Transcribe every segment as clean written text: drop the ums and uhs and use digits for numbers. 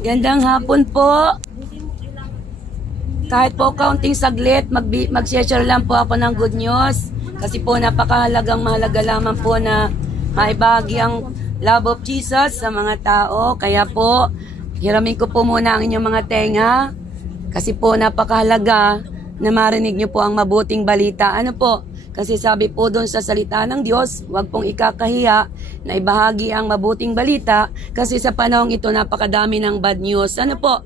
Gandang hapon po. Kahit po kaunting saglit, mag-share lang po ako ng good news. Kasi po napakahalagang mahalaga lamang po na maibahagi ang love of Jesus sa mga tao. Kaya po, hiramin ko po muna ang inyong mga tenga. Kasi po napakahalaga na marinig nyo po ang mabuting balita. Ano po? Kasi sabi po doon sa salita ng Diyos, huwag pong ikakahiya na ibahagi ang mabuting balita kasi sa panahong ito napakadami ng bad news. Ano po?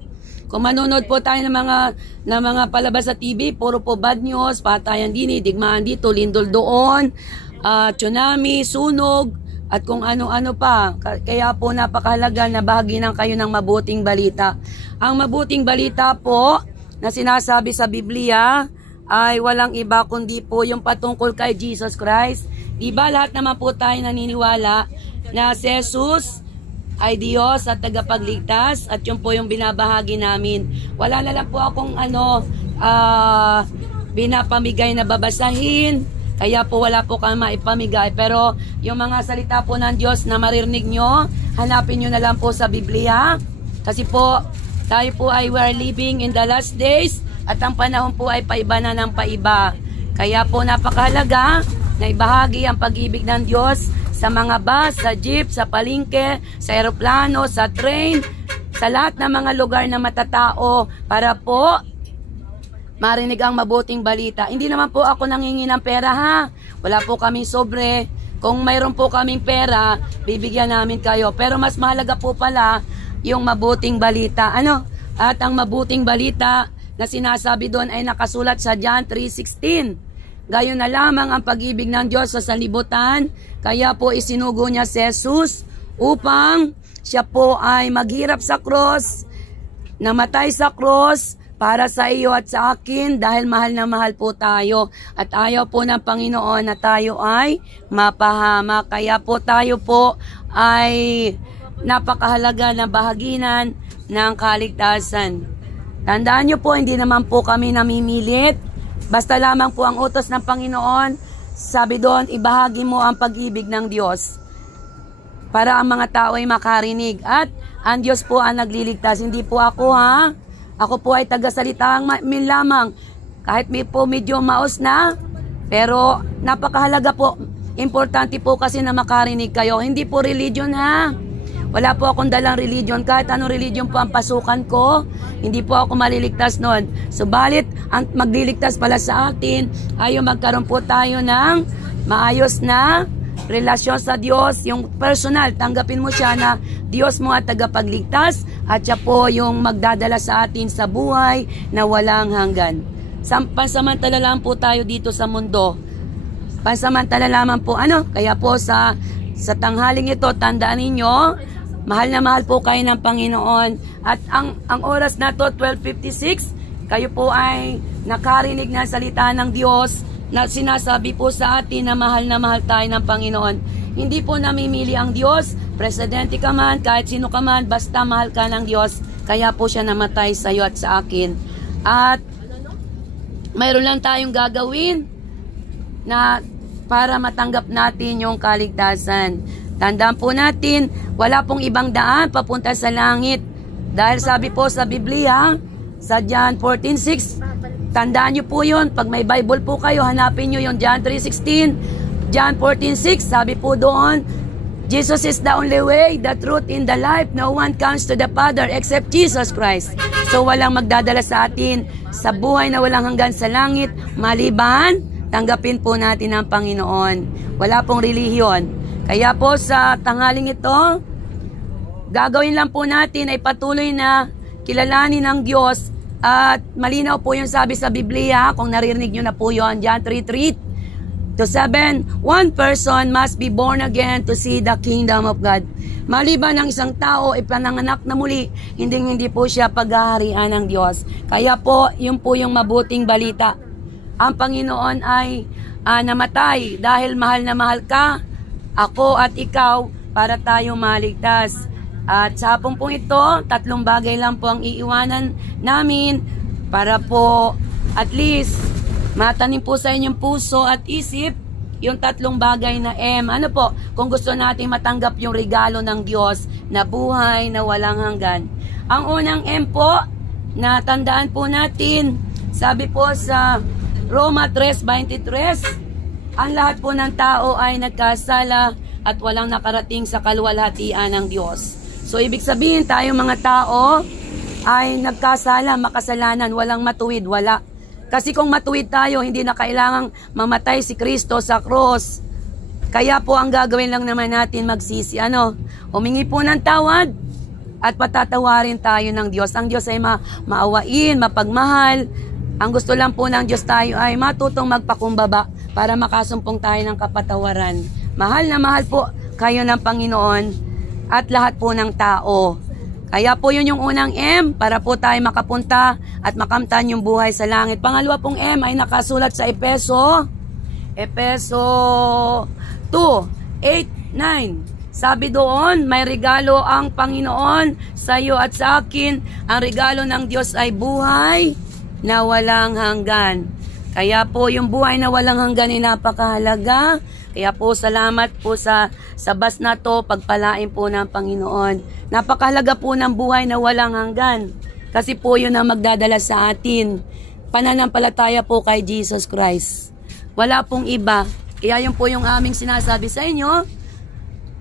Kung manonood po tayo ng mga palabas sa TV, puro po bad news, patayan din, digmaan dito, lindol doon, tsunami, sunog, at kung ano-ano pa. Kaya po napakahalaga na bahaginan kayo ng mabuting balita. Ang mabuting balita po na sinasabi sa Biblia ay walang iba kundi po yung patungkol kay Jesus Christ. Diba lahat naman po tayo naniniwala na si Jesus ay Diyos at tagapagligtas at yun po yung binabahagi namin. Wala na lang po akong binapamigay na babasahin, kaya po wala po kang maipamigay. Pero yung mga salita po ng Diyos na maririnig nyo, hanapin nyo na lang po sa Biblia. Kasi po tayo po ay we are living in the last days at ang panahon po ay paiba na ng paiba. Kaya po napakahalaga na ibahagi ang pag-ibig ng Diyos sa mga bus, sa jeep, sa palengke, sa eroplano, sa train, sa lahat ng mga lugar na matatao para po marinig ang mabuting balita. Hindi naman po ako nangingi ng pera ha. Wala po kaming sobre. Kung mayroon po kaming pera, bibigyan namin kayo. Pero mas mahalaga po pala yung mabuting balita. Ano? At ang mabuting balita na sinasabi doon ay nakasulat sa John 3:16. Gayon na lamang ang pag-ibig ng Diyos sa sanlibutan, kaya po isinugo niya si Jesus upang siya po ay maghirap sa cross, namatay sa cross para sa iyo at sa akin dahil mahal na mahal po tayo at ayaw po ng Panginoon na tayo ay mapahama. Kaya po tayo po ay napakahalaga na bahaginan ng kaligtasan. Tandaan nyo po, hindi naman po kami namimilit. Basta lamang po ang utos ng Panginoon. Sabi doon, ibahagi mo ang pag-ibig ng Diyos para ang mga tao ay makarinig. At ang Diyos po ang nagliligtas. Hindi po ako ha. Ako po ay tagasalitang min lamang. Kahit may po medyo maos na. Pero napakahalaga po. Importante po kasi na makarinig kayo. Hindi po religion ha. Wala po akong dalang religion. Kahit anong religion po ang pasukan ko, hindi po ako maliligtas nun. Subalit, ang magliligtas pala sa atin ay yung magkaroon po tayo ng maayos na relasyon sa Diyos. Yung personal, tanggapin mo siya na Diyos mo at tagapagligtas at siya po yung magdadala sa atin sa buhay na walang hanggan. Pansamantala lang po tayo dito sa mundo. Pansamantala lamang po. Kaya po sa tanghaling ito, tandaan ninyo, mahal na mahal po kayo ng Panginoon. At ang oras na to, 12:56, kayo po ay nakarinig na salita ng Diyos na sinasabi po sa atin na mahal tayo ng Panginoon. Hindi po namimili ang Diyos, presidente ka man, kahit sino ka man, basta mahal ka ng Diyos. Kaya po siya namatay sa iyo at sa akin. At mayroon lang tayong gagawin na para matanggap natin yung kaligtasan. Tandaan po natin, wala pong ibang daan papunta sa langit. Dahil sabi po sa Biblia, sa John 14:6, tandaan nyo po yun. Pag may Bible po kayo, hanapin nyo yung John 3:16. John 14:6, sabi po doon, Jesus is the only way, the truth, and the life. No one comes to the Father except Jesus Christ. So walang magdadala sa atin sa buhay na walang hanggan sa langit, maliban tanggapin po natin ang Panginoon. Wala pong relihiyon. Kaya po sa tanghaling ito, gagawin lang po natin ay patuloy na kilalanin ng Diyos at malinaw po yung sabi sa Biblia, kung naririnig nyo na po yun, John 3:3-7, one person must be born again to see the kingdom of God. Maliban ng isang tao ipananganak na muli, hindi po siya paghaharian ng Diyos. Kaya po, yun po yung mabuting balita. Ang Panginoon ay namatay dahil mahal na mahal ka, ako at ikaw, para tayo maligtas. At sa hapong pong ito, 3 bagay lang po ang iiwanan namin para po at least matanim po sa inyong puso at isip yung 3 bagay na M. Ano po, kung gusto natin matanggap yung regalo ng Diyos na buhay na walang hanggan. Ang unang M po, na tandaan po natin, sabi po sa Roma 3:23, ang lahat po ng tao ay nagkasala at walang nakarating sa kaluwalhatian ng Diyos. So, ibig sabihin tayong mga tao ay nagkasala, makasalanan, walang matuwid, wala. Kasi kung matuwid tayo, hindi na kailangang mamatay si Kristo sa cross. Kaya po ang gagawin lang naman natin magsisi. Humingi po ng tawad at patatawarin tayo ng Diyos. Ang Diyos ay maawain, mapagmahal. Ang gusto lang po ng Diyos tayo ay matutong magpakumbaba para makasumpong tayo ng kapatawaran. Mahal na mahal po kayo ng Panginoon at lahat po ng tao. Kaya po yun yung unang M para po tayo makapunta at makamtan yung buhay sa langit. Pangalawa pong M ay nakasulat sa Efeso 2:8-9. Sabi doon, may regalo ang Panginoon sa iyo at sa akin. Ang regalo ng Diyos ay buhay na walang hanggan. Kaya po yung buhay na walang hanggan ay napakahalaga. Kaya po salamat po sa bas na to, pagpalain po ng Panginoon. Napakahalaga po ng buhay na walang hanggan. Kasi po yun ang magdadala sa atin. Pananampalataya po kay Jesus Christ. Wala pong iba. Kaya yun po yung aming sinasabi sa inyo.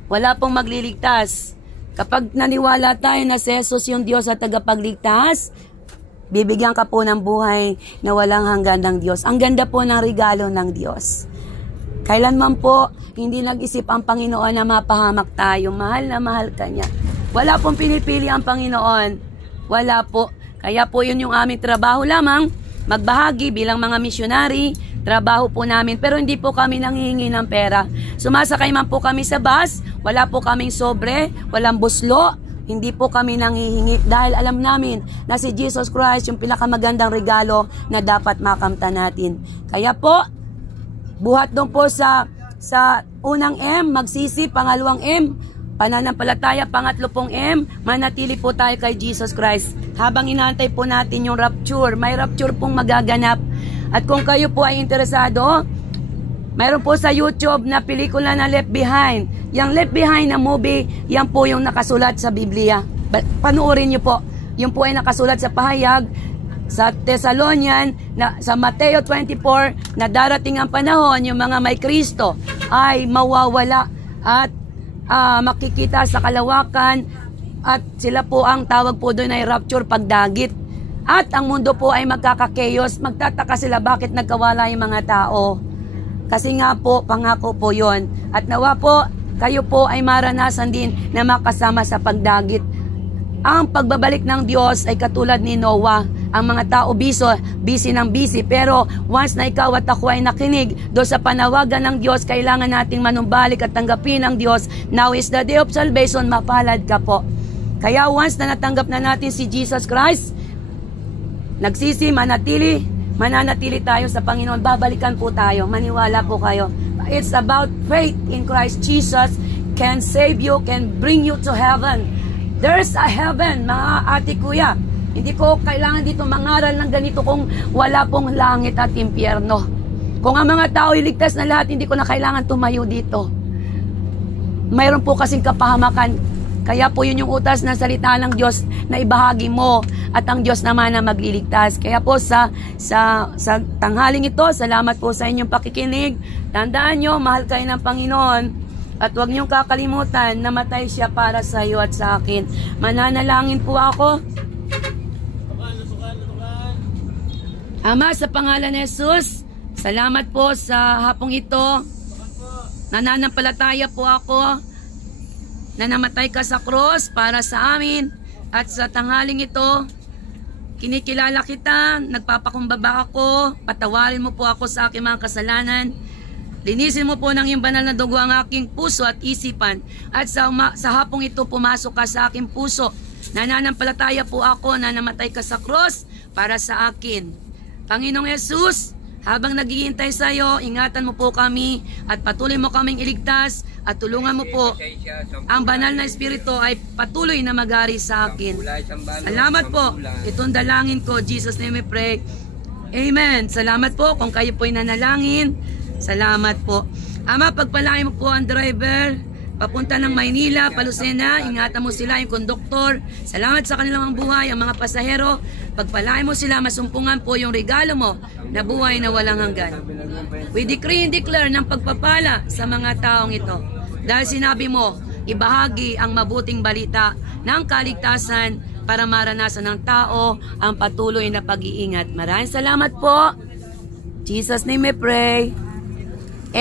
Wala pong magliligtas. Kapag naniwala tayo na si Jesus yung Diyos at tagapagligtas, bibigyan ka po ng buhay na walang hanggan ng Diyos. Ang ganda po ng regalo ng Diyos. Kailanman po, hindi nag-isip ang Panginoon na mapahamak tayo. Mahal na mahal ka niya. Wala pong pinipili ang Panginoon. Wala po. Kaya po yun yung aming trabaho lamang. Magbahagi bilang mga misyonary. Trabaho po namin. Pero hindi po kami nanghihingi ng pera. Sumasakay man po kami sa bus. Wala po kaming sobre. Walang buslo. Hindi po kami nanghihingi. Dahil alam namin na si Jesus Christ yung pinakamagandang regalo na dapat makamtan natin. Kaya po, buhat doon po sa unang M, magsisi, pangalawang M, pananampalataya, pangatlo pong M, manatili po tayo kay Jesus Christ. Habang inaantay po natin yung rapture, may rapture pong magaganap. At kung kayo po ay interesado, mayroon po sa YouTube na pelikula na Left Behind. Yung Left Behind na movie, yan po yung nakasulat sa Biblia. Panuorin nyo po. Yung po ay nakasulat sa pahayag, sa Thessalonian, sa Mateo 24, na darating ang panahon, yung mga may Kristo ay mawawala at makikita sa kalawakan at sila po ang tawag po doon ay rapture, pagdagit. At ang mundo po ay magkakakeyos, magtataka sila bakit nagkawala yung mga tao. Kasi nga po, pangako po yon. At nawa po, kayo po ay maranasan din na makasama sa pagdagit. Ang pagbabalik ng Diyos ay katulad ni Noah. Ang mga tao busy ng busy. Pero once na ikaw at ako ay nakinig doon sa panawagan ng Diyos, kailangan nating manumbalik at tanggapin ng Diyos. Now is the day of salvation, mapalad ka po. Kaya once na natanggap na natin si Jesus Christ, nagsisi, mananatili tayo sa Panginoon. Babalikan po tayo. Maniwala po kayo. It's about faith in Christ Jesus can save you, can bring you to heaven. There's a heaven, mga ate kuya. Hindi ko kailangan dito mangaral ng ganito kung wala pong langit at impyerno. Kung ang mga tao iligtas na lahat, hindi ko na kailangan tumayo dito. Mayroon po kasing kapahamakan. Kaya po yun yung utas ng salita ng Diyos na ibahagi mo at ang Diyos naman na magliligtas. Kaya po sa tanghaling ito, salamat po sa inyong pakikinig. Tandaan nyo, mahal kayo ng Panginoon. At huwag niyong kakalimutan, namatay siya para sa iyo at sa akin. Mananalangin po ako. Ama, sa pangalan ni Jesus, salamat po sa hapong ito. Nananampalataya po ako na namatay ka sa cross para sa amin. At sa tanghaling ito, kinikilala kita, nagpapakumbaba ako, patawarin mo po ako sa aking mga kasalanan. Linisin mo po ng iyong banal na dugo ang aking puso at isipan. At sa hapong ito, pumasok ka sa aking puso. Nananampalataya po ako na namatay ka sa cross para sa akin. Panginoong Yesus, habang naghihintay sa iyo, ingatan mo po kami at patuloy mo kaming iligtas at tulungan mo po ang banal na Espiritu ay patuloy na magari sa akin. Salamat po. Itong dalangin ko, Jesus name we pray. Amen. Salamat po kung kayo po'y nanalangin. Salamat po. Ama, pagpalain mo po ang driver papunta ng Maynila, Palusena. Ingatan mo sila, yung konduktor. Salamat sa kanilang buhay, ang mga pasahero. Pagpalain mo sila, masumpungan po yung regalo mo na buhay na walang hanggan. We decree and declare ng pagpapala sa mga taong ito. Dahil sinabi mo, ibahagi ang mabuting balita ng kaligtasan para maranasan ng tao ang patuloy na pag-iingat. Maraming salamat po. Jesus name we pray.